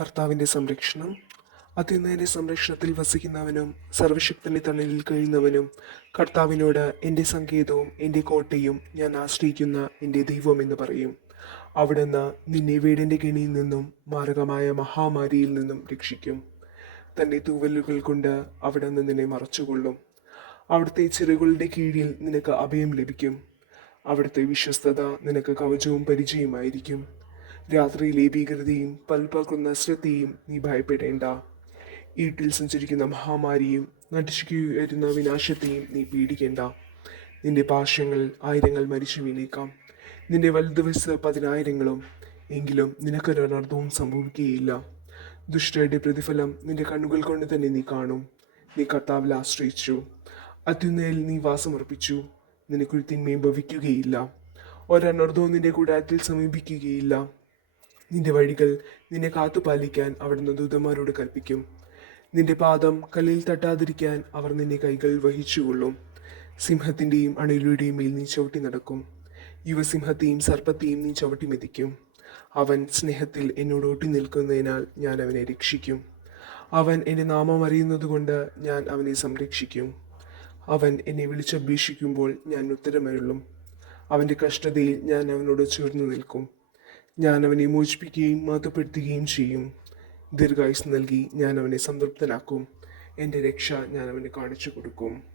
കർത്താവിന്റെ സംരക്ഷണം അത്യുന്നതിന്റെ സംരക്ഷണത്തിൽ വസിക്കുന്നവനും സർവശക്തന്റെ തണലിൽ കഴിയുന്നവനും കർത്താവിനോട് എന്റെ സങ്കേതവും എന്റെ കോട്ടയും ഞാൻ ആശ്രയിക്കുന്ന എന്റെ ദൈവം എന്ന് പറയും. അവിടുന്ന് നിന്നെ വീടിന്റെ കെണിയിൽ നിന്നും മാരകമായ മഹാമാരിയിൽ നിന്നും രക്ഷിക്കും. തന്റെ തൂവലുകൾ കൊണ്ട് അവിടുന്ന് നിന്നെ മറച്ചുകൊള്ളും. അവിടുത്തെ ചിറകുകളുടെ കീഴിൽ നിനക്ക് അഭയം ലഭിക്കും. അവിടുത്തെ വിശ്വസ്തത നിനക്ക് കവചവും പരിചയമായിരിക്കും രാത്രിയിലെ ഭീകരതയും പൽപ്പാക്കുന്ന ശ്രദ്ധയും നീ ഭയപ്പെടേണ്ട. ഈട്ടിൽ സഞ്ചരിക്കുന്ന മഹാമാരിയും നടിച്ചുകയുയരുന്ന വിനാശത്തെയും നീ പീഡിക്കേണ്ട നിന്റെ പാർശ്വങ്ങൾ ആയിരങ്ങൾ മരിച്ചു വീണേക്കാം. നിന്റെ വലതുവശത്ത് പതിനായിരങ്ങളും എങ്കിലും നിനക്കൊരു അനർത്ഥവും സംഭവിക്കുകയില്ല. ദുഷ്ടയുടെ പ്രതിഫലം നിന്റെ കണ്ണുകൾ കൊണ്ട് തന്നെ നീ കാണും. നീ കർത്താവിൽ ആശ്രയിച്ചു. അത്യുന്നയിൽ നീ വാസമർപ്പിച്ചു. നിനക്കൊരു തിന്മയും ഭവിക്കുകയില്ല. ഒരനർത്ഥവും നിന്റെ കൂടാരത്തിൽ സമീപിക്കുകയില്ല. നിന്റെ വഴികൾ നിന്നെ കാത്തുപാലിക്കാൻ അവിടുന്ന് ദൂതന്മാരോട് കൽപ്പിക്കും. നിന്റെ പാദം കല്ലിൽ തട്ടാതിരിക്കാൻ അവർ നിന്നെ കൈകൾ വഹിച്ചുകൊള്ളും. സിംഹത്തിന്റെയും അണിലുടെയും മേൽ നീ ചവിട്ടി നടക്കും. യുവസിംഹത്തെയും സർപ്പത്തെയും നീ ചവിട്ടി മെതിക്കും. അവൻ സ്നേഹത്തിൽ എന്നോട് ഒട്ടി നിൽക്കുന്നതിനാൽ ഞാൻ അവനെ രക്ഷിക്കും. അവൻ എന്റെ നാമം അറിയുന്നതുകൊണ്ട് ഞാൻ അവനെ സംരക്ഷിക്കും. അവൻ എന്നെ വിളിച്ചപേക്ഷിക്കുമ്പോൾ ഞാൻ ഉത്തരമരുളും. അവന്റെ കഷ്ടതയിൽ ഞാൻ അവനോട് ചേർന്ന് നിൽക്കും. ഞാൻ അവനെ മോചിപ്പിക്കുകയും മഹത്വപ്പെടുത്തുകയും ചെയ്യും. ദീർഘായുസ് നൽകി ഞാൻ അവനെ സംതൃപ്തനാക്കും. എന്റെ രക്ഷ ഞാൻ അവന് കാണിച്ചു കൊടുക്കും